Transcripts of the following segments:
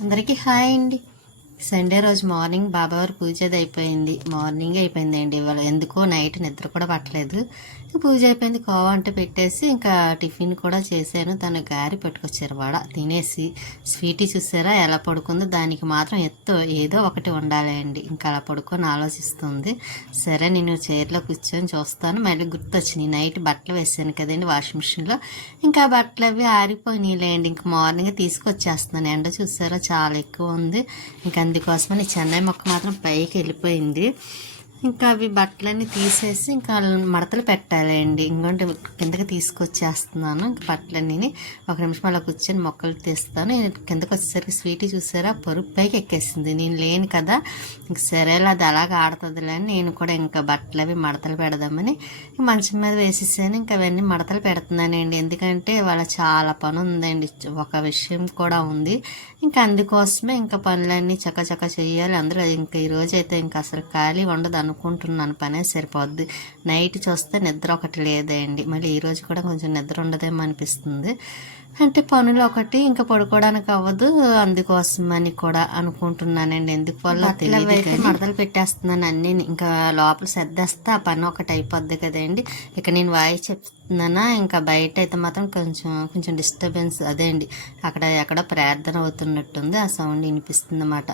అందరికీ హాయ్ అండి. సండే రోజు మార్నింగ్ బాబావారి పూజ అది అయిపోయింది. మార్నింగ్ అయిపోయిందండి ఇవాళ. ఎందుకో నైట్ నిద్ర కూడా పట్టలేదు. పూజ అయిపోయింది. కోవా అంటే పెట్టేసి ఇంకా టిఫిన్ కూడా చేశాను. తను గారి పెట్టుకొచ్చారు వాడ. తినేసి స్వీటీ చూసారా? ఎలా పడుకుందో దానికి మాత్రం ఎత్తు ఏదో ఒకటి ఉండాలి అండి ఇంకా అలా పడుకొని ఆలోచిస్తుంది. సరే నేను చైర్లో కూర్చొని చూస్తాను. మళ్ళీ గుర్తొచ్చింది. నైట్ బట్టలు వేసాను కదండి వాషింగ్ మిషన్లో. ఇంకా బట్టలు అవి ఆరిపోయినాయిలేండి. ఇంక మార్నింగ్ తీసుకొచ్చేస్తున్నాను. ఎండ చూసారా? చాలా ఎక్కువ ఉంది. ఇంకా అందుకోసమని చెన్నై మొక్క మాత్రం పైకి వెళ్ళిపోయింది. ఇంకా అవి బట్టలన్నీ తీసేసి ఇంకా మడతలు పెట్టాలండి. ఇంకోటి కిందకి తీసుకొచ్చేస్తున్నాను. ఇంకా బట్టలన్నీ ఒక నిమిషం అలా కూర్చొని మొక్కలు తీస్తాను. కిందకి వచ్చేసరికి స్వీట్ చూసారా? పరుపు పైకి ఎక్కేసింది. నేను లేను కదా. ఇంక సరేలా అది అలాగ ఆడుతుందిలే అని నేను కూడా ఇంకా బట్టలు అవి మడతలు పెడదామని మంచం మీద వేసేసాను. ఇంకా అవన్నీ మడతలు పెడుతున్నానండి. ఎందుకంటే వాళ్ళ చాలా పని ఉందండి ఒక విషయం కూడా ఉంది. ఇంకా అందుకోసమే ఇంకా పనులన్నీ చక్కచక్క చేయాలి. అందులో ఇంకా ఈరోజు అయితే ఇంకా అసలు ఖాళీ ఉండదు. అనుకుంటున్నాను. పనే సరిపోద్ది. నైట్ చూస్తే నిద్ర ఒకటి లేదండి. మళ్ళీ ఈరోజు కూడా కొంచెం నిద్ర ఉండదేమో అనిపిస్తుంది. అంటే పనులు ఒకటి ఇంకా పడుకోవడానికి అవ్వదు. అందుకోసమని కూడా అనుకుంటున్నానండి. ఎందుకు వల్ల తెలియదు మడతలు పెట్టేస్తున్నాను అన్ని. ఇంకా లోపల సర్దేస్తే ఆ పని ఒకటి అయిపోద్ది కదండి. ఇక నేను వాయిస్ చెప్తున్నానా? ఇంకా బయట అయితే మాత్రం కొంచెం కొంచెం డిస్టర్బెన్స్ అదే అండి. అక్కడ ఎక్కడ ప్రార్థన అవుతున్నట్టుంది. ఆ సౌండ్ వినిపిస్తుంది అన్నమాట.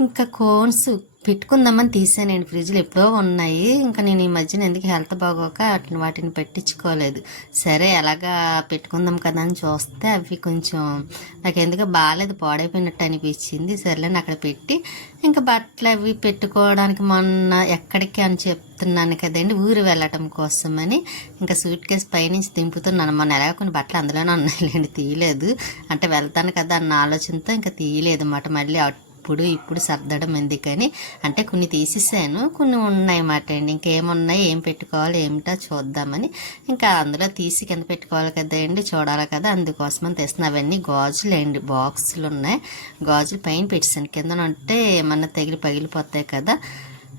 ఇంకా కోన్స్ పెట్టుకుందామని తీసానండి ఫ్రిడ్జ్లు ఎప్పుడో ఉన్నాయి. ఇంకా నేను ఈ మధ్యన ఎందుకు హెల్త్ బాగోక అట్లా వాటిని పెట్టించుకోలేదు. సరే ఎలాగా పెట్టుకుందాం కదా అని చూస్తే అవి కొంచెం నాకు ఎందుకు బాగాలేదు పాడైపోయినట్టు అనిపించింది. సరేలేని అక్కడ పెట్టి ఇంకా బట్టలు అవి పెట్టుకోవడానికి మొన్న ఎక్కడికి అని చెప్తున్నాను కదండి ఊరు వెళ్ళటం కోసమని. ఇంకా సూట్ కేసు పైనుంచి దింపుతున్నాను. మొన్న ఎలాగ కొన్ని బట్టలు అందులోనే ఉన్నాయిలేండి తీయలేదు. అంటే వెళ్తాను కదా అన్న ఆలోచనతో ఇంకా తీయలేదు అన్నమాట. మళ్ళీ ఇప్పుడు ఇప్పుడు సర్దడం ఎందుకని? అంటే కొన్ని తీసేసాను కొన్ని ఉన్నాయి అండి. ఇంకేమున్నాయి ఏం పెట్టుకోవాలి ఏమిటో చూద్దామని. ఇంకా అందులో తీసి కింద పెట్టుకోవాలి కదండి చూడాలి కదా. అందుకోసమని తెస్తున్నా. అవన్నీ గాజులేండి బాక్సులు ఉన్నాయి గాజులు పైన పెట్టాను కింద ఉంటే ఏమన్నా తగిలి పగిలిపోతాయి కదా.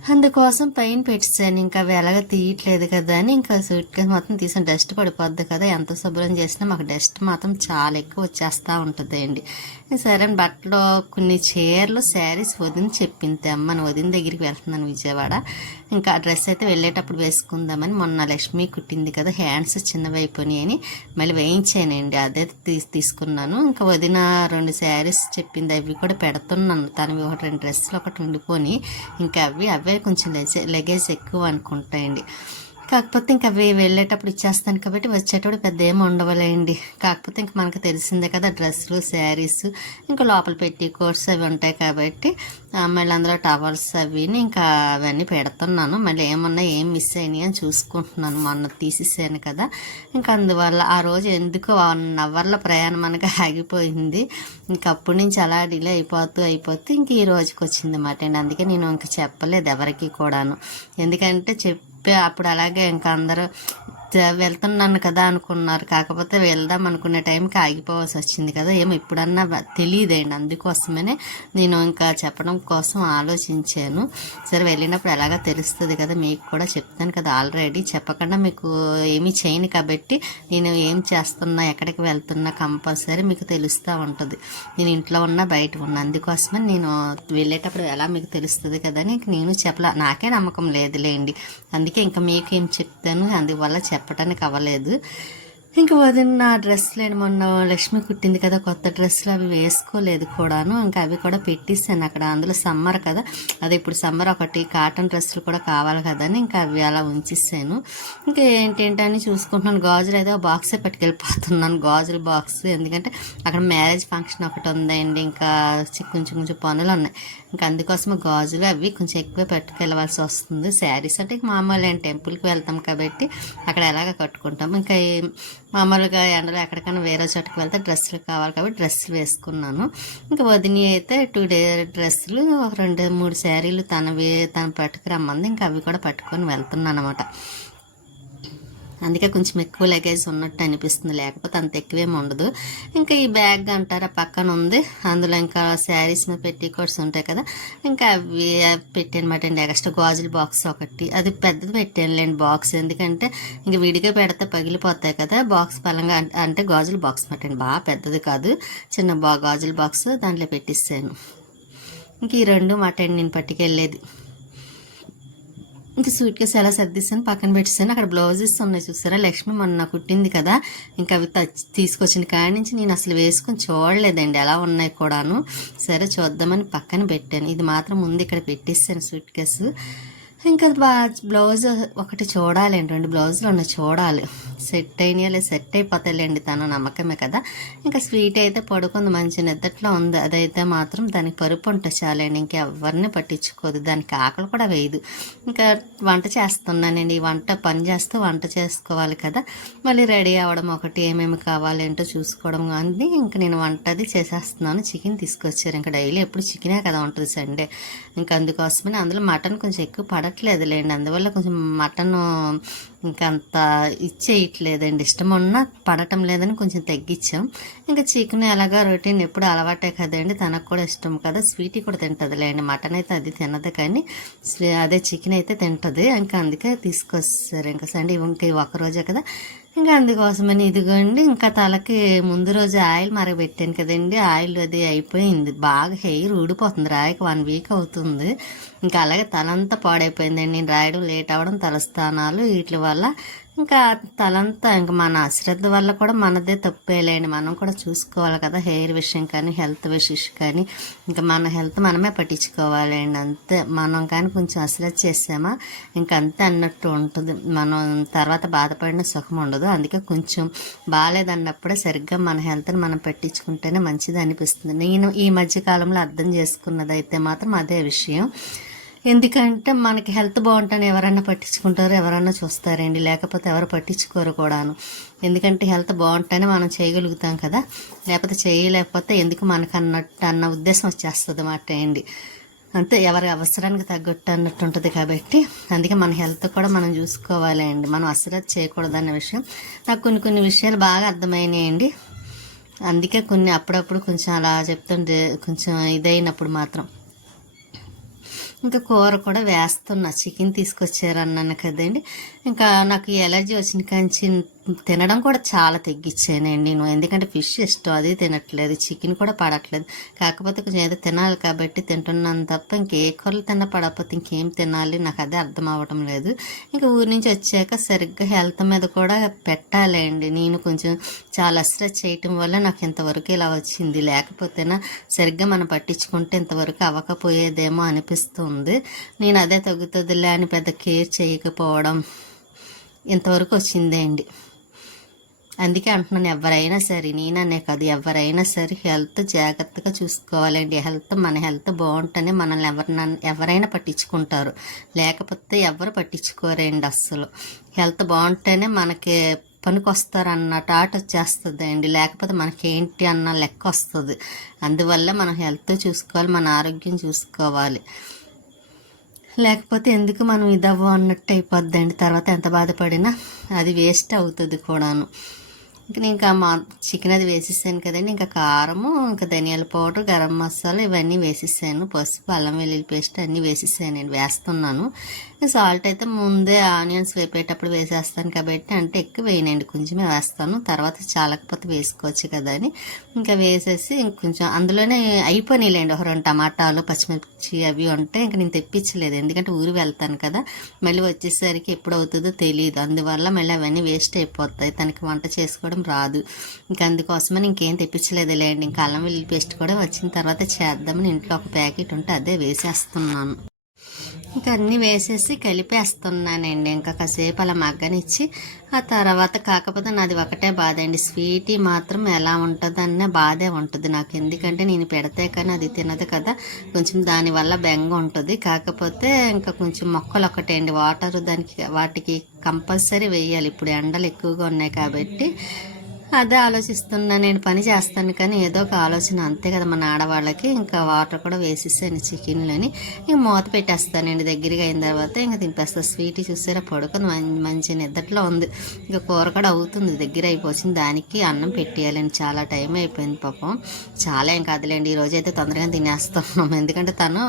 అందుకోసం పైన పెట్టాను ఇంకా అవి ఎలాగ తీయట్లేదు కదా అని ఇంకా సూట్ కేసు మొత్తం తీసాను. డస్ట్ పడిపోద్ది కదా. ఎంత శుభ్రం చేసినా మాకు డస్ట్ మాత్రం చాలా ఎక్కువ వచ్చేస్తూ ఉంటుంది అండి సరే అని బట్టలు కొన్ని చీరలు శారీస్ వదిన చెప్పింది. అమ్మ వదిన దగ్గరికి వెళ్తున్నాను విజయవాడ. ఇంకా ఆ డ్రెస్ అయితే వెళ్ళేటప్పుడు వేసుకుందామని మొన్న లక్ష్మి కుట్టింది కదా హ్యాండ్స్ చిన్నవి అయిపోయినాయి అని మళ్ళీ వేయించానండి. అదే తీసి తీసుకున్నాను. ఇంకా వదిన రెండు శారీస్ చెప్పింది అవి కూడా పెడుతున్నాను. తనవి ఒకటి రెండు డ్రెస్సులు ఒకటి ఉండిపోని ఇంకా అవి అవే కొంచెం లగేజ్ ఎక్కువ అనుకుంటాయండి కాకపోతే ఇంకా అవి వెళ్ళేటప్పుడు ఇచ్చేస్తాను కాబట్టి వచ్చేటప్పుడు పెద్ద ఏమి ఉండవలేండి. కాకపోతే ఇంకా మనకు తెలిసిందే కదా డ్రెస్సులు శారీస్ ఇంకా లోపల పెట్టి కోట్స్ అవి ఉంటాయి కాబట్టి మళ్ళీ అందులో టవల్స్ అవి ఇంకా అవన్నీ పెడుతున్నాను. మళ్ళీ ఏమన్నా ఏం మిస్ అయినాయి అని చూసుకుంటున్నాను. మొన్న తీసేసాను కదా. ఇంకా అందువల్ల ఆ రోజు ఎందుకు వన్ అవర్ల ప్రయాణం మనకి ఆగిపోయింది. ఇంకా అప్పటి నుంచి అలా డిలే అయిపోతూ అయిపోతూ ఇంక ఈ రోజుకి వచ్చింది అన్నమాట అండి. అందుకే నేను ఇంకా చెప్పలేదు ఎవరికి కూడాను. ఎందుకంటే చెప్పి అప్పుడు అలాగే ఇంకా అందరూ వెళ్తున్నాను కదా అనుకున్నారు. కాకపోతే వెళ్దాం అనుకునే టైంకి ఆగిపోవాల్సి వచ్చింది కదా. ఏమో ఇప్పుడన్నా తెలియదండి. అందుకోసమనే నేను ఇంకా చెప్పడం కోసం ఆలోచించాను. సరే వెళ్ళినప్పుడు ఎలాగా తెలుస్తుంది కదా మీకు కూడా చెప్తాను కదా ఆల్రెడీ. చెప్పకుండా మీకు ఏమీ చేయను కాబట్టి నేను ఏం చేస్తున్నా ఎక్కడికి వెళ్తున్నా కంపల్సరీ మీకు తెలుస్తూ ఉంటుంది. నేను ఇంట్లో ఉన్నా బయట ఉన్నా. అందుకోసమే నేను వెళ్ళేటప్పుడు ఎలా మీకు తెలుస్తుంది కదా అని నేను చెప్పలే. నాకే నమ్మకం లేదులేండి. అందుకే ఇంకా మీకు ఏం చెప్తాను అందువల్ల చెప్పడానికి అవ్వలేదు. ఇంకా వదిన నా డ్రెస్సులేను మొన్న లక్ష్మి కుట్టింది కదా కొత్త డ్రెస్సులు అవి వేసుకోలేదు కూడాను. ఇంకా అవి కూడా పెట్టిస్తాను అక్కడ అందులో సమ్మర్ కదా. అదే ఇప్పుడు సమ్మర్ ఒకటి కాటన్ డ్రెస్సులు కూడా కావాలి కదా అని ఇంకా అవి అలా ఉంచేసాను. ఇంకా ఏంటేంటని చూసుకుంటున్నాను. గాజులు అయితే బాక్సే పట్టుకెళ్ళిపోతున్నాను గాజుల బాక్స్. ఎందుకంటే అక్కడ మ్యారేజ్ ఫంక్షన్ ఒకటి ఉందండి ఇంకా కొంచెం కొంచెం పనులు ఉన్నాయి. ఇంకా అందుకోసం గాజులు అవి కొంచెం ఎక్కువ పట్టుకెళ్ళవలసి వస్తుంది. శారీస్ అంటే మామూలు టెంపుల్కి వెళ్తాం కాబట్టి అక్కడ ఎలాగ కట్టుకుంటాం. ఇంకా మామూలుగా ఎండలో ఎక్కడికైనా వేరే చోటుకి వెళ్తే డ్రెస్సులు కావాలి కాబట్టి డ్రెస్సులు వేసుకున్నాను. ఇంకా వదిని అయితే టూ డే డ్రెస్సులు ఒక రెండు మూడు శారీలు తనవి తను పట్టుకురమ్మంది. ఇంకా అవి కూడా పట్టుకొని వెళ్తున్నాను అనమాట అందుకే కొంచెం ఎక్కువ లగేజ్ ఉన్నట్టు అనిపిస్తుంది. లేకపోతే అంత ఎక్కువేమి ఉండదు. ఇంకా ఈ బ్యాగ్ అంటారా పక్కన ఉంది. అందులో ఇంకా శారీస్ మీద పెట్టి కోట్స్ ఉంటాయి కదా. ఇంకా అవి పెట్టానమాట అండి. ఎక్స్ట్రా గాజుల బాక్స్ ఒకటి. అది పెద్దది పెట్టానులేండి బాక్స్ ఎందుకంటే ఇంక విడిగా పెడితే పగిలిపోతాయి కదా. బాక్స్ పరంగా అంటే- గాజుల బాక్స్ మాట బాగా పెద్దది కాదు. చిన్న బా గాజుల బాక్స్ దాంట్లో పెట్టిస్తాను ఇంక ఈ రెండు మాట నేను పట్టుకెళ్ళేది. ఇంకా స్వీట్ కేసు ఎలా సర్దిస్తాను పక్కన పెట్టేసాను అక్కడ బ్లౌజెస్ ఉన్నాయి చూసారా? లక్ష్మి మొన్న కుట్టింది కదా. ఇంకా అవి తీసుకొచ్చిన కాడి నుంచి నేను అసలు వేసుకొని చూడలేదండి. ఎలా ఉన్నాయి కూడాను. సరే చూద్దామని పక్కన పెట్టాను. ఇది మాత్రం ముందు ఇక్కడ పెట్టేసాను స్వీట్ కేసు ఇంకా బా బ్లౌజ్ ఒకటి చూడాలండి. రెండు బ్లౌజులు ఉన్నాయి చూడాలి. సెట్ అయినా లేదు? సెట్ అయిపోతాయిలేండి తను నమ్మకమే కదా. ఇంకా స్వీట్ అయితే పడుకుంది మంచి నిద్దట్లో ఉంది. అదైతే మాత్రం దానికి పరుపు ఉంటే చాలండి. ఇంకెవరిని పట్టించుకోదు. దానికి ఆకలి కూడా వేయదు. ఇంకా వంట చేస్తున్నానండి. ఈ వంట పని చేస్తూ వంట చేసుకోవాలి కదా. మళ్ళీ రెడీ అవ్వడం ఒకటి ఏమేమి కావాలేంటో చూసుకోవడం కానీ ఇంకా నేను వంట అది చేసేస్తున్నాను. చికెన్ తీసుకొచ్చారు. ఇంకా డైలీ ఎప్పుడు చికెనే కదా ఉంటుంది సండే. ఇంకా అందుకోసమని అందులో మటన్ కొంచెం ఎక్కువ లేండి అందువల్ల కొంచెం మటన్ ఇంకంత అంత ఇచ్చేయట్లేదండి. ఇష్టం ఉన్నా పడటం లేదని కొంచెం తగ్గించాం. ఇంకా చికెన్ ఎలాగా రొటీన్ ఎప్పుడు అలవాటే కదండి. తనకు కూడా ఇష్టం కదా. స్వీట్ కూడా తింటుందిలేండి మటన్ అయితే అది తినదు కానీ స్వీ- అదే చికెన్ అయితే తింటుంది. ఇంకా అందుకే తీసుకొస్తారు. ఇంకా సండే ఇంకా ఒక రోజే కదా. ఇంకా అందుకోసమని ఇదిగోండి. ఇంకా తలకి ముందు రోజు ఆయిల్ మరగబెట్టాను కదండి. ఆయిల్ అది అయిపోయింది. బాగా హెయిర్ ఊడిపోతుంది. రాయక వన్ వీక్ అవుతుంది. ఇంకా అలాగే తలంతా పాడైపోయిందండి. నేను రాయడం లేట్ అవ్వడం తలస్థానాలు వీటి వల్ల ఇంకా తలంతా ఇంకా మన అశ్రద్ధ వల్ల కూడా మనదే తప్పేలేండి. మనం కూడా చూసుకోవాలి కదా హెయిర్ విషయం కానీ హెల్త్ విషయం కానీ. ఇంకా మన హెల్త్ మనమే పట్టించుకోవాలండి. అంతే. మనం కానీ కొంచెం అశ్రద్ధ చేసామా ఇంకా అంతే అన్నట్టు ఉంటుంది. మనం తర్వాత బాధపడిన సుఖం ఉండదు. అందుకే కొంచెం బాగాలేదన్నప్పుడే సరిగ్గా మన హెల్త్ని మనం పెట్టించుకుంటేనే మంచిది అనిపిస్తుంది. నేను ఈ మధ్యకాలంలో అర్థం చేసుకున్నదైతే మాత్రం అదే విషయం. ఎందుకంటే మనకి హెల్త్ బాగుంటేనే ఎవరన్నా పట్టించుకుంటారు ఎవరన్నా చూస్తారండి. లేకపోతే ఎవరు పట్టించుకోరు కూడాను. ఎందుకంటే హెల్త్ బాగుంటేనే మనం చేయగలుగుతాం కదా. లేకపోతే చేయలేకపోతే ఎందుకు మనకు అన్నట్టు అన్న ఉద్దేశం వచ్చేస్తుంది అన్నమాట అండి. అంతే ఎవరి అవసరానికి తగ్గట్టు అన్నట్టు ఉంటుంది కాబట్టి అందుకే మన హెల్త్ కూడా మనం చూసుకోవాలి అండి. మనం అసలు చేయకూడదు అన్న విషయం. నాకు కొన్ని కొన్ని విషయాలు బాగా అర్థమైనాయండి. అందుకే కొన్ని అప్పుడప్పుడు కొంచెం అలా చెప్తుంటే కొంచెం ఇదైనప్పుడు మాత్రం. ఇంకా కూర కూడా వేస్తున్నా. చికెన్ తీసుకొచ్చారు అన్నాను కదండి. ఇంకా నాకు ఎలర్జీ వచ్చిన కాంచి తినడం కూడా చాలా తగ్గించానండి నేను. ఎందుకంటే ఫిష్ ఇష్టం అది తినట్లేదు చికెన్ కూడా పడట్లేదు. కాకపోతే కొంచెం ఏదో తినాలి కాబట్టి తింటున్నాను తప్ప ఇంకే కూరలు తిన్న పడకపోతే ఇంకేం తినాలి నాకు అదే అర్థం అవ్వడం లేదు. ఇంకా ఊరి నుంచి వచ్చాక సరిగ్గా హెల్త్ మీద కూడా పెట్టాలండి నేను కొంచెం చాలా స్ట్రెస్ చేయటం వల్ల నాకు ఇంతవరకు ఇలా వచ్చింది. లేకపోతేనా సరిగ్గా మనం పట్టించుకుంటే ఇంతవరకు అవ్వకపోయేదేమో అనిపిస్తుంది. నేను అదే తగ్గుతుందిలే అని పెద్ద కేర్ చేయకపోవడం ఇంతవరకు వచ్చిందే అండి. అందుకే అంటున్నాను ఎవరైనా సరే నేననే కాదు ఎవరైనా సరే హెల్త్ జాగ్రత్తగా చూసుకోవాలండి. హెల్త్ మన హెల్త్ బాగుంటేనే మనల్ని ఎవరిన ఎవరైనా పట్టించుకుంటారు. లేకపోతే ఎవరు పట్టించుకోరండి అస్సలు. హెల్త్ బాగుంటేనే మనకి పనికొస్తారు వస్తారన్న టాట్ వచ్చేస్తుంది అండి లేకపోతే మనకేంటి అన్న లెక్క వస్తుంది. అందువల్ల మనం హెల్త్ చూసుకోవాలి మన ఆరోగ్యం చూసుకోవాలి. లేకపోతే ఎందుకు మనం ఇదవ్వ అన్నట్టు అయిపోద్దండి. తర్వాత ఎంత బాధపడినా అది వేస్ట్ అవుతుంది కూడాను. ఇంకా నేను ఇంకా మా చికెన్ అది వేసేసాను కదండి. ఇంకా కారము ఇంకా ధనియాల పౌడర్ గరం మసాలా ఇవన్నీ వేసేసాను. పసుపు అల్లం వెల్లుల్లి పేస్ట్ అన్నీ వేసేసాను నేను వేస్తున్నాను. సాల్ట్ అయితే ముందే ఆనియన్స్ వేపేటప్పుడు వేసేస్తాను కాబట్టి అంటే ఎక్కువ వేయనండి. కొంచెమే వేస్తాను. తర్వాత చాలకపోతే వేసుకోవచ్చు కదా అని. ఇంకా వేసేసి ఇంకొంచెం అందులోనే అయిపోయినాయిలేండి. ఒక రెండు టమాటాలు పచ్చిమిర్చి అవి ఉంటే ఇంకా నేను తెప్పించలేదు. ఎందుకంటే ఊరు వెళ్తాను కదా. మళ్ళీ వచ్చేసరికి ఎప్పుడు అవుతుందో తెలియదు అందువల్ల మళ్ళీ అవన్నీ వేస్ట్ అయిపోతాయి. తనకి వంట చేసుకోవడం రాదు. ఇంకా అందుకోసమని ఇంకేం తెప్పించలేదు లేండి ఇంకా అల్లం వెల్లుల్లి పేస్ట్ కూడా వచ్చిన తర్వాత చేద్దామని ఇంట్లో ఒక ప్యాకెట్ ఉంటే అదే వేసేస్తున్నాను. ఇంకా అన్నీ వేసేసి కలిపేస్తున్నానండి. ఇంకా కాసేపు అలా మగ్గనిచ్చి ఆ తర్వాత కాకపోతే నాది ఒకటే బాధ అండి. స్వీటీ మాత్రం ఎలా ఉంటుందన్న బాధే ఉంటుంది నాకు. ఎందుకంటే నేను పెడితే కానీ అది తినదు కదా. కొంచెం దానివల్ల బెంగ ఉంటుంది. కాకపోతే ఇంకా కొంచెం మొక్కలు ఒకటే అండి. వాటర్ దానికి వాటికి కంపల్సరీ వేయాలి. ఇప్పుడు ఎండలు ఎక్కువగా ఉన్నాయి కాబట్టి అదే ఆలోచిస్తున్నా నేను పని చేస్తాను కానీ ఏదో ఒక ఆలోచన. అంతే కదా మన ఆడవాళ్ళకి. ఇంకా వాటర్ కూడా వేసేసాను చికెన్లోని. ఇంక మూత పెట్టేస్తానండి దగ్గరగా అయిన తర్వాత ఇంకా తినిపేస్తా స్వీట్ చూసారా? పడుకొని మంచి నిద్రలో ఉంది. ఇంకా కూర కూడా అవుతుంది. దగ్గర అయిపోతుంది దానికి అన్నం పెట్టేయాలండి. చాలా టైం అయిపోయింది పాపం. చాలా ఏం కాదులేండి. ఈ అయితే తొందరగా తినేస్తున్నాం. ఎందుకంటే తను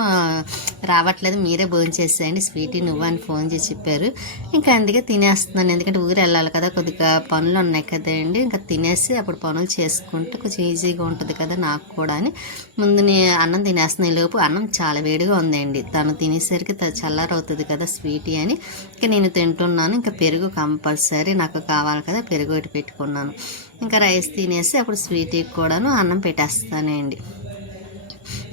రావట్లేదు. మీరే భోజనం చేసేయండి. స్వీటీ నువ్వు అని ఫోన్ చేసి చెప్పారు. ఇంకా అందుకే తినేస్తున్నాను. ఎందుకంటే ఊరు వెళ్ళాలి కదా. కొద్దిగా పనులు ఉన్నాయి కదండి. ఇంకా తినేసి అప్పుడు పనులు చేసుకుంటే కొంచెం ఈజీగా ఉంటుంది కదా నాకు కూడా అని. ముందు నేను అన్నం తినేస్తున్నాయి లోపు అన్నం చాలా వేడిగా ఉందండి. తను తినేసరికి చల్లారవుతుంది కదా స్వీటీ అని. ఇంకా నేను తింటున్నాను. ఇంకా పెరుగు కంపల్సరీ నాకు కావాలి కదా పెరుగు ఒకటి పెట్టుకున్నాను. ఇంకా రైస్ తినేసి అప్పుడు స్వీటీకి కూడాను అన్నం పెట్టేస్తానండి.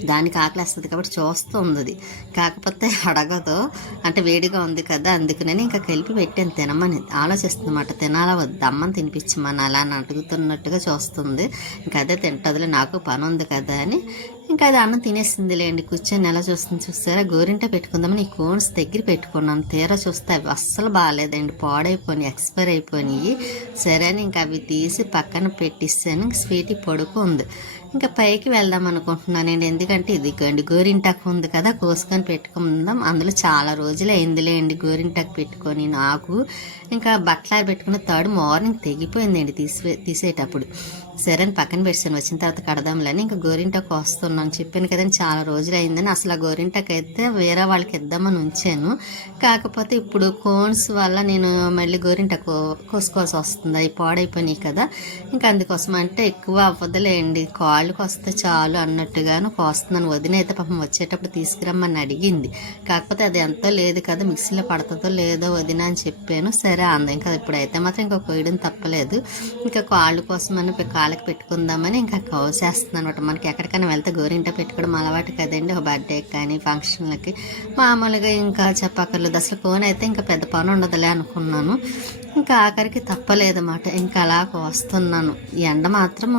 దానికి ఆకలేస్తుంది కాబట్టి చూస్తుంది అది కాకపోతే అడగదు. అంటే వేడిగా ఉంది కదా అందుకనే ఇంకా కలిపి పెట్టాను తినమని ఆలోచిస్తుందన్నమాట తినాలా వద్దు? అమ్మని తినిపించమని అలా అని అడుగుతున్నట్టుగా చూస్తుంది. ఇంకా అదే తింటదిలే నాకు పని ఉంది కదా అని. ఇంకా అది అన్నం తినేసింది లేండి కూర్చొని ఎలా చూస్తుంది చూస్తారా? గోరింట పెట్టుకుందామని ఈ కోన్స్ దగ్గర పెట్టుకున్నాను తీరా చూస్తే అవి అస్సలు బాగాలేదండి. పాడైపోయినాయి ఎక్స్పైర్ అయిపోయినాయి. సరే అని ఇంకా అవి తీసి పక్కన పెట్టిస్తాను. స్వీట్ స్వీటీ పడుకుంది. ఇంకా పైకి వెళ్దాం అనుకుంటున్నానండి ఎందుకంటే ఇది గండి గోరింటాకు ఉంది కదా కోసుకొని పెట్టుకుందాం. అందులో చాలా రోజులు అయిందిలేండి గోరింటాకు పెట్టుకొని నాకు. ఇంకా బట్టలు పెట్టుకున్న తాడు మార్నింగ్ తెగిపోయిందండి తీసి తీసేటప్పుడు. సరే అని పక్కన పెట్టాను వచ్చిన తర్వాత కడదాంలని ఇంకా గోరింటాకు వస్తున్నాను. చెప్పాను కదండి చాలా రోజులు అయిందని అసలు ఆ గోరింటాకు అయితే వేరే వాళ్ళకి ఇద్దామని ఉంచాను. కాకపోతే ఇప్పుడు కోన్స్ వల్ల నేను మళ్ళీ గోరింటాకు కోసుకోవాల్సి వస్తుంది. అవి పాడైపోయినాయి కదా. ఇంకా అందుకోసం అంటే ఎక్కువ అవ్వదులేండి. కాళ్ళకి వస్తే చాలు అన్నట్టుగాను కోస్తున్నాను. వదిన అయితే పాపం వచ్చేటప్పుడు తీసుకురమ్మని అడిగింది. కాకపోతే అది ఎంతో లేదు కదా. మిక్సీలో పడుతుందో లేదో వదిన అని చెప్పాను. సరే అంది. ఇంకా ఇప్పుడైతే మాత్రం ఇంకా కొయ్యడం తప్పలేదు. ఇంకా కాళ్ళు కోసం అని వాళ్ళకి పెట్టుకుందామని ఇంకా కోసేస్తున్నాను అనమాట మనకి ఎక్కడికైనా వెళ్తే గోరింట పెట్టుకోవడం అలవాటు కదండి. ఒక బర్త్డేకి కానీ ఫంక్షన్లకి మామూలుగా ఇంకా చెప్పక్కర్లేదు. అసలు కోన్ అయితే ఇంకా పెద్ద పని ఉండదులే అనుకున్నాను. ఇంకా ఆఖరికి తప్పలేదన్నమాట. ఇంకా అలా వస్తున్నాను. ఎండ మాత్రం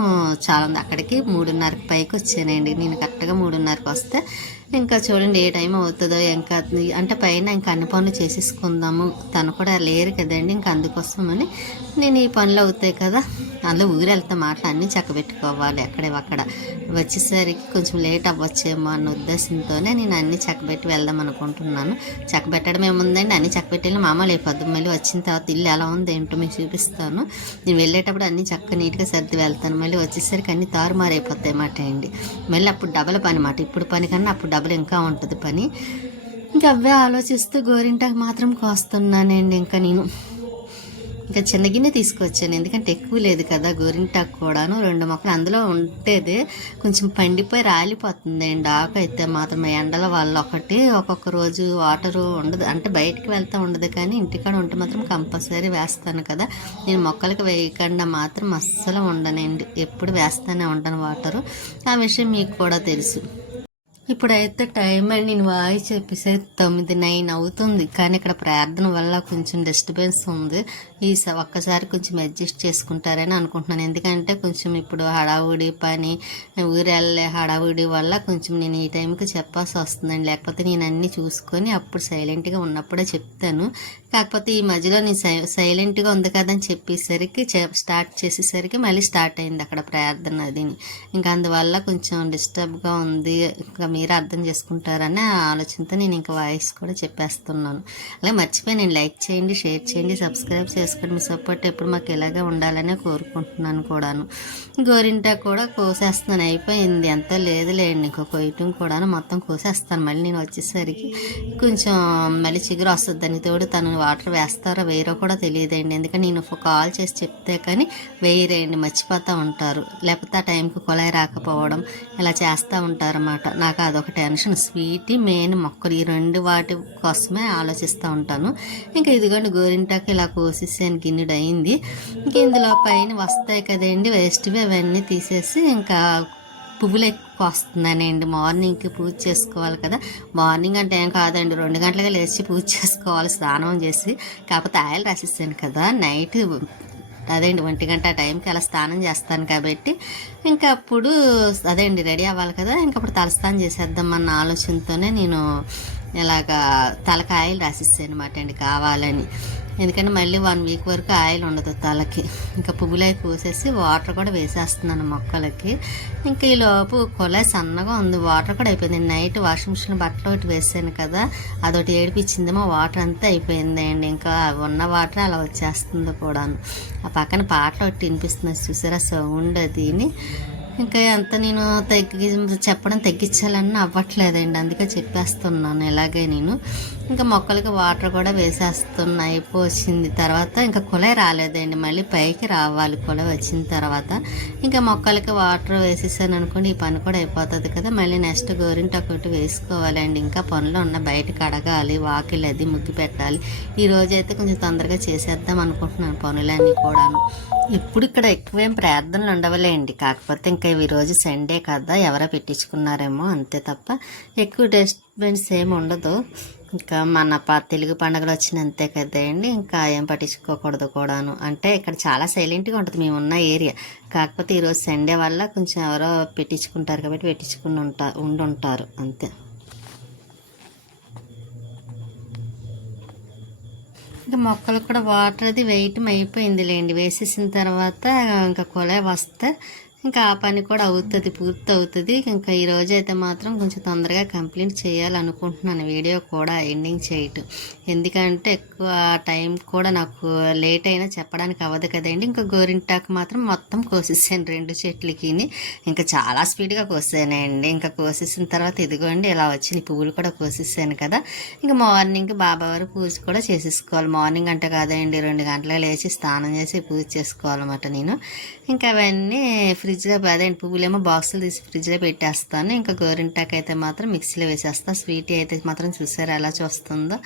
చాలా ఉంది అక్కడికి మూడున్నరకి పైకి వచ్చానండి. నేను కరెక్ట్గా మూడున్నరకు వస్తే ఇంకా చూడండి ఏ టైం అవుతుందో ఇంకా అంటే పైన ఇంకా అన్ని పనులు చేసేసుకుందాము. తను కూడా లేరు కదండి ఇంకా అందుకోసమని నేను ఈ పనులు అవుతాయి కదా అందులో ఊరు వెళ్తే మాటలు అన్నీ చక్కబెట్టుకోవాలి అక్కడే అక్కడ. వచ్చేసరికి కొంచెం లేట్ అవ్వచ్చేమో అన్న ఉద్దేశంతోనే నేను అన్ని చక్కబెట్టి వెళ్దాం అనుకుంటున్నాను. చక్కబెట్టడం ఏముందండి? అన్ని చక్కబెట్టిన మామ లేపొద్దు మళ్ళీ వచ్చిన తర్వాత ఇల్లు ఎలా ఉంది ఏంటో మీకు చూపిస్తాను. నేను వెళ్ళేటప్పుడు అన్ని చక్క నీట్గా సర్ది వెళ్తాను. మళ్ళీ వచ్చేసరికి అన్ని తారుమారైపోతాయి మాట అండి. మళ్ళీ అప్పుడు డబల్ పని మాట ఇప్పుడు పని కన్నా అప్పుడు డబల్ ఇంకా ఉంటుంది పని. ఇంకా అవే ఆలోచిస్తూ గోరింటాకు మాత్రం కోస్తున్నానండి ఇంకా నేను. ఇంకా చిన్న గిన్నె తీసుకొచ్చాను. ఎందుకంటే ఎక్కువ లేదు కదా గోరింటాకు కూడాను. రెండు మొక్కలు అందులో ఉంటేదే కొంచెం పండిపోయి రాలిపోతుందండి. ఆకు అయితే మాత్రం ఎండల వల్ల ఒకటి ఒక్కొక్క రోజు వాటరు ఉండదు. అంటే బయటికి వెళ్తా ఉండదు కానీ ఇంటికాడ ఉంటే మాత్రం కంపల్సరీ వేస్తాను కదా. నేను మొక్కలకు వేయకుండా మాత్రం అస్సలు ఉండనండి. ఎప్పుడు వేస్తానే ఉంటాను వాటరు. ఆ విషయం మీకు కూడా తెలుసు. ఇప్పుడైతే టైం అండ్ నేను వాయిస్ చెప్పేసే తొమ్మిది నైన్ అవుతుంది. కానీ ఇక్కడ ప్రార్థన వల్ల కొంచెం డిస్టర్బెన్స్ ఉంది. ఈ స- ఒక్కసారి కొంచెం అడ్జస్ట్ చేసుకుంటారని అనుకుంటున్నాను. ఎందుకంటే కొంచెం ఇప్పుడు హడావుడి పని ఊరెళ్ళే హడావుడి వల్ల కొంచెం నేను ఈ టైంకి చెప్పాల్సి వస్తుందండి. లేకపోతే నేను అన్నీ చూసుకొని అప్పుడు సైలెంట్గా ఉన్నప్పుడే చెప్తాను. కాకపోతే ఈ మధ్యలో నేను సై సైలెంట్గా ఉంది కదా అని చెప్పేసరికి స్టార్ట్ చేసేసరికి మళ్ళీ స్టార్ట్ అయింది అక్కడ ప్రార్థన అది. ఇంకా అందువల్ల కొంచెం డిస్టర్బ్గా ఉంది. ఇంకా మీరు అర్థం చేసుకుంటారనే ఆ ఆలోచనతో నేను ఇంకా వాయిస్ కూడా చెప్పేస్తున్నాను. అలాగే మర్చిపోయి నేను లైక్ చేయండి షేర్ చేయండి సబ్స్క్రైబ్ చేసుకోండి. మీ సపోర్ట్ ఎప్పుడు మాకు ఇలాగే ఉండాలనే కోరుకుంటున్నాను కూడాను. గోరింటా కూడా కోసేస్తున్నాను. అయిపోయింది. ఎంతో లేదులేండి. ఇంకొక కొయ్యటం కూడాను మొత్తం కోసేస్తాను. మళ్ళీ నేను వచ్చేసరికి కొంచెం మళ్ళీ చిగురు వస్తుంది. దాని తోడు తను వాటర్ వేస్తారో వేయరో కూడా తెలియదండి. ఎందుకంటే నేను ఒక కాల్ చేసి చెప్తే కానీ వేయరేయండి. మర్చిపోతూ ఉంటారు. లేకపోతే ఆ టైంకి కుళాయి రాకపోవడం ఇలా చేస్తూ ఉంటారన్నమాట. నాకు అదొక టెన్షన్ స్వీట్ మెయిన్ మొక్కలు ఈ రెండు వాటి కోసమే ఆలోచిస్తూ ఉంటాను. ఇంకా ఇదిగోండి గోరింటాకు ఇలా కోసేసాను గిన్నెడు అయింది ఇంక ఇందులో పైన వస్తాయి కదండి వేస్ట్వి అవన్నీ తీసేసి ఇంకా పువ్వులు ఎక్కువ వస్తున్నానండి మార్నింగ్కి పూజ చేసుకోవాలి కదా. మార్నింగ్ అంటే ఏం కాదండి రెండు గంటలుగా లేచి పూజ చేసుకోవాలి స్నానం చేసి కాకపోతే ఆయిల్ రాసిస్తాను కదా. నైట్ అదేంటి ఒంటి గంట ఆ టైంకి అలా స్నానం చేస్తాను కాబట్టి ఇంకా అప్పుడు అదేంటి రెడీ అవ్వాలి కదా ఇంకా అప్పుడు తలస్నానం చేసేద్దాం అన్న ఆలోచనతోనే నేను ఇలాగా తలకాయలు రాసిస్తాను అనమాట అండి కావాలని. ఎందుకంటే మళ్ళీ వన్ వీక్ వరకు ఆయిల్ ఉండదు తలకి. ఇంకా పువ్వులు అవి పూసేసి వాటర్ కూడా వేసేస్తున్నాను మొక్కలకి. ఇంకా ఈ లోపు కొలాయి సన్నగా ఉంది. వాటర్ కూడా అయిపోయింది. నైట్ వాషింగ్ మిషన్ బట్టలు ఒకటి వేసాను కదా అదొకటి ఏడిపించిందేమో వాటర్ అంతా అయిపోయిందండి. ఇంకా ఉన్న వాటర్ అలా వచ్చేస్తుంది కూడాను. ఆ పక్కన పాటలు ఒకటి వినిపిస్తుంది చూసారా? సౌండ్ అది ఇంకా ఎంత నేను తగ్గి చెప్పడం తగ్గించాలని అవ్వట్లేదండి అందుకే చెప్పేస్తున్నాను ఇలాగే నేను. ఇంకా మొక్కలకి వాటర్ కూడా వేసేస్తున్నాయి. పోసింది తర్వాత ఇంకా కులే రాలేదండి. మళ్ళీ పైకి రావాలి. కుల వచ్చిన తర్వాత ఇంకా మొక్కలకి వాటర్ వేసేసాను అనుకోండి ఈ పని కూడా అయిపోతుంది కదా. మళ్ళీ నెక్స్ట్ గోరింట ఒకటి వేసుకోవాలండి. ఇంకా పనులు ఉన్న బయట కడగాలి వాకిలి అది ముగ్గు పెట్టాలి. ఈ అయితే కొంచెం తొందరగా చేసేద్దాం అనుకుంటున్నాను పనులన్నీ కూడాను. ఇప్పుడు ఇక్కడ ఎక్కువేం ప్రార్థనలు ఉండవలేండి. కాకపోతే ఇంకా ఈ రోజు సండే కదా. ఎవరో పెట్టించుకున్నారేమో అంతే తప్ప ఎక్కువ డస్ట్బిన్స్ ఏమి ఉండదు. ఇంకా మన ప తెలుగు పండుగలు వచ్చిన అంతే కదండి ఇంకా ఏం పట్టించుకోకూడదు కూడాను. అంటే ఇక్కడ చాలా సైలెంట్గా ఉంటుంది మేము ఉన్న ఏరియా. కాకపోతే ఈరోజు సండే వల్ల కొంచెం ఎవరో పెట్టించుకుంటారు కాబట్టి పెట్టించుకుని ఉంటా ఉండి ఉంటారు అంతే. ఇంకా మొక్కలు కూడా వాటర్ అది వేయటం అయిపోయింది లేండి వేసేసిన తర్వాత ఇంకా కుళాయి వస్తే ఇంకా ఆ పని కూడా అవుతుంది పూర్తి అవుతుంది ఇంకా ఈ అయితే మాత్రం కొంచెం తొందరగా కంప్లీట్ చేయాలనుకుంటున్నాను. వీడియో కూడా ఎండింగ్ చేయటం. ఎందుకంటే ఎక్కువ టైం కూడా నాకు లేట్ అయినా చెప్పడానికి అవ్వదు కదండి. ఇంకా గోరింటాకు మాత్రం మొత్తం కోసేసాను రెండు చెట్లకి ఇంకా చాలా స్పీడ్గా కోసానండి. ఇంకా కోసేసిన తర్వాత ఇదిగోండి ఇలా వచ్చిన పువ్వులు కూడా కోసేసాను కదా. ఇంకా మార్నింగ్ బాబా వారు పూజ కూడా చేసేసుకోవాలి. మార్నింగ్ అంటే కాదండి రెండు గంటలకు లేచి స్నానం చేసి పూజ చేసుకోవాలన్నమాట నేను. ఇంకా అవన్నీ ఫ్రిడ్జ్లో అదేంటి పువ్వులేమో బాక్సులు తీసి ఫ్రిడ్జ్లో పెట్టేస్తాను. ఇంకా గోరింటాకు అయితే మాత్రం మిక్సీలో వేసేస్తాను స్వీట్ అయితే మాత్రం చూసారు ఎలా చూస్తుందో.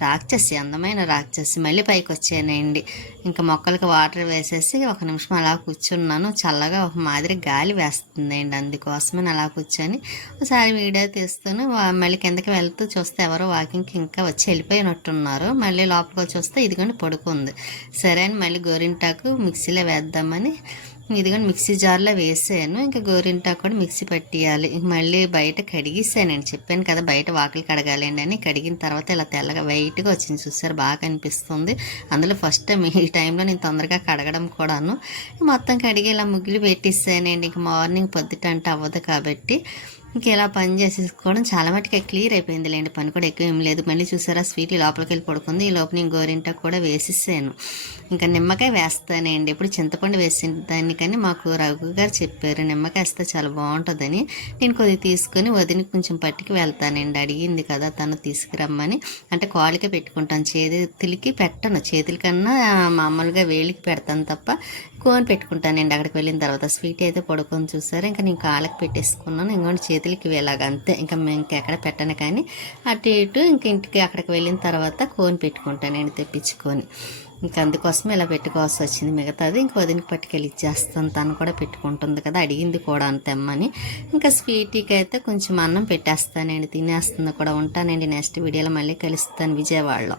రాక్షసి అందమైన రాక్షసి. మళ్ళీ పైకి వచ్చానండి ఇంకా మొక్కలకి వాటర్ వేసేసి ఒక నిమిషం అలా కూర్చున్నాను. చల్లగా ఒక మాదిరి గాలి వేస్తుందండి. అందుకోసమని అలా కూర్చొని ఒకసారి వీడియో తీస్తూనే. మళ్ళీ కిందకి వెళ్తూ చూస్తే ఎవరో వాకింగ్కి ఇంకా వచ్చి వెళ్ళిపోయినట్టున్నారు. మళ్ళీ లోపలికి చూస్తే ఇదిగోండి పడుకుంది. సరే అని మళ్ళీ గోరింటాకు మిక్సీలో వేద్దామని ఇదిగోండి మిక్సీ జార్లో వేసాను. ఇంకా గోరింటాకు కూడా మిక్సీ పట్టియాలి. మళ్ళీ బయట కడిగిస్తానండి చెప్పాను కదా బయట వాకిలి కడగాలండి అని కడిగిన తర్వాత ఇలా తెల్లగా వైట్గా వచ్చింది. చూసారు బాగా అనిపిస్తుంది అందులో ఫస్ట్ టైం ఈ టైంలో నేను తొందరగా కడగడం కూడాను. మొత్తం కడిగి ఇలా ముగ్గులు పెట్టిస్తానండి ఇంక మార్నింగ్ పొద్దుట అంటే అవ్వదు కాబట్టి. ఇంకా ఇలా పని చేసేసుకోవడం? చాలా మటుకే క్లియర్ అయిపోయింది లేండి. పని కూడా ఎక్కువ ఏం లేదు. మళ్ళీ చూసారా? స్వీట్ ఈ లోపలికి వెళ్ళి పడుకుంది. ఈ లోపల నేను గోరింట కూడా వేసేసాను. ఇంకా నిమ్మకాయ వేస్తానండి. ఇప్పుడు చింతపండు వేసిన దానికని మాకు రఘు గారు చెప్పారు. నిమ్మకాయ వేస్తే చాలా బాగుంటుందని. నేను కొద్దిగా తీసుకొని వదిని కొంచెం పట్టుకు వెళ్తానండి. అడిగింది కదా తను తీసుకురమ్మని. అంటే కాళ్ళకే పెట్టుకుంటాను. చేతులకి పెట్టను. చేతుల కన్నా మామూలుగా వేలికి పెడతాను తప్ప కోన్ పెట్టుకుంటానండి అక్కడికి వెళ్ళిన తర్వాత స్వీట్ అయితే పడుకొని చూసారు. ఇంకా నేను కాళ్ళకి పెట్టేసుకున్నాను. ఇంకోటి చేతులకి వేలాగా అంతే. ఇంకా మేము ఇంకెక్కడ పెట్టను కానీ అటు ఇటు ఇంక ఇంటికి అక్కడికి వెళ్ళిన తర్వాత కోన్ పెట్టుకుంటానండి తెప్పించుకొని. ఇంకా అందుకోసం ఇలా పెట్టుకోవాల్సి వచ్చింది. మిగతాది ఇంక వదినకి పట్టుకెళ్ళి ఇచ్చేస్తాను. తను కూడా పెట్టుకుంటుంది కదా. అడిగింది కూడా అంతమ్మని ఇంకా స్వీట్కి అయితే కొంచెం అన్నం పెట్టేస్తానండి తినేస్తుంది కూడా ఉంటానండి నెక్స్ట్ వీడియోలో మళ్ళీ కలుస్తాను విజయవాడలో.